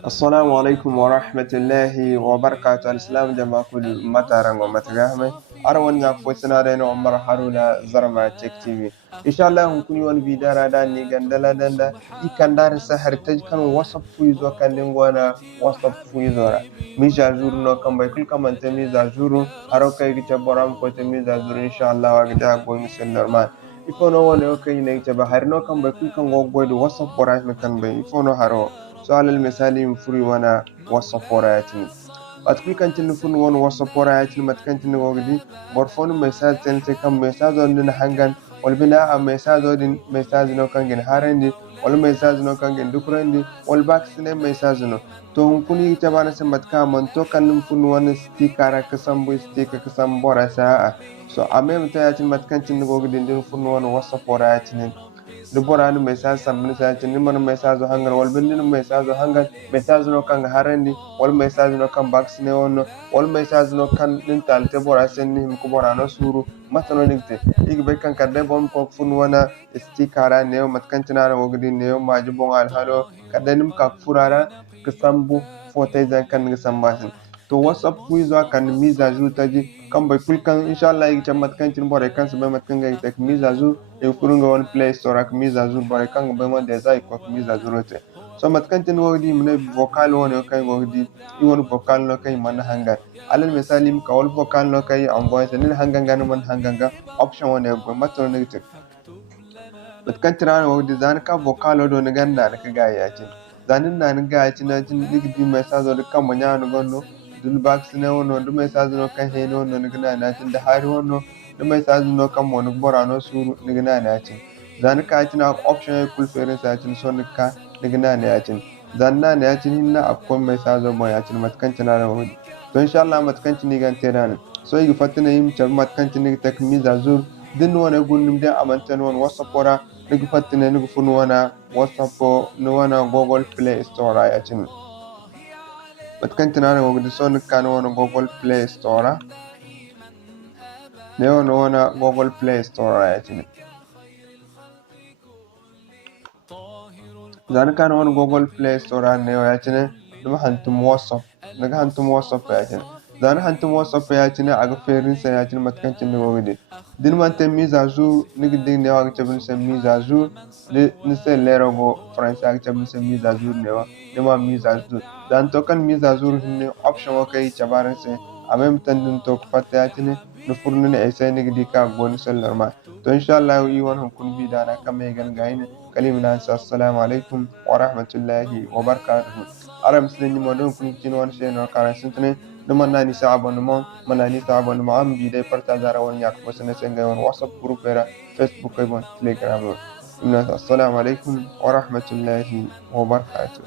Assalamu alaikum wa rahmatullahi wa barakatuh. Al-Islam jama kul matarango matagahme. Arawan na fotana da no Umar Haruna Zarma Tech TV. Inshallah hun kuni wani bidara da ni gandala danda ikandar sahar tej kan WhatsApp fuizo kan dingwana WhatsApp fuizo ra. Mija juru no kan bai kul kamante mija juru aro kai gicha boram ko te mija juru inshallah wa gida go misal normal. Ifono wone okay ne gicha ba har no kan bai kul kan go goy WhatsApp boram kan bai ifono haro. So alal misali mfuri wana wasapora yatini atkul kantin fun won wasapora yatini matkantin wogdi borfon message tense kam message on din hangan wal bina a message odin message no kangen harandi wal message no kangen dukurandi wal baksine message no to hun kuni tabana se matka man to kan fun won sticker ka sambu sticker ka sambora sa so amem tayatin matkantin wogdi din fun won wasapora yatini duboranu message sam message ni man message hangal wal bindin message hangal message no kan harandi wal message no kan vaccine on wal message no kan din talte bora senni ko bora no suru matano nigte igbe kan kadde bom ko fun wana stickera ne matkantina no wogdi ne maji bon al halo kadde nim ka furara kisambu fotai zan kan ngisambasin to whatsapp kuizo kan mise à jour taji kan bai kulkan inshallah yi chamat kan tin bore kan sabai mat kan ga tek mise à jour e kurunga won play store ak mise à jour bore kan bai man design ko mise à jour te so mat kan tin wodi mine vocal won kai wodi i won vocal no kai man hanga alal misali ka wol vocal no kai envoy sen hanga ngana man hanga option won e go matto ne te mat kan tin wodi zan ka vocal do ne ganda ka ga yakin zanin nan ga yakin na tin digdi message do kan manya no gonno dul vaccine wono dum message no kan heno no nigna na tin da hari wono dum message no kan mo bora no suru nigna na tin zan ka tin option kul fere sa tin son ka nigna na tin zan na na tin hinna akon message mo ya tin matkan tin na wodi to inshallah matkan tin gan teran so yi fatina yim char matkan tin tek miza zur din wona gundum de amantan won whatsapp ora nigi fatina nigi fun wona whatsapp no wona google play store ya tin matkantina wogdi son kan wona google play store ne wona google play store ayatini zan kan wona google play store ne ayatini dum hantum whatsapp daga hantum whatsapp ayatini zan hantum whatsapp ayatini aga ferin sa ayatini matkantin wogdi din man te mise à jour nigi din ne waga tabin sa mise à jour ni se lero go france aga tabin sa mise à jour ne wa ne ma mise à jour dan to kan mise à jour ne option o kai chabaran se en même temps dun to fatayatini no furnu ne ese ni gidi ka gon sel normal to inshallah yi won kun bi dana kamay gan gaine kalimna assalamu alaikum wa rahmatullahi wa barakatuh aram sin ni modon kun kin won se no karan sintene no man nani sa abonnement man nani sa abonnement am bi de partage ara won yak ko sene sen won whatsapp group era facebook ay bon telegram assalamu alaikum wa rahmatullahi wa barakatuh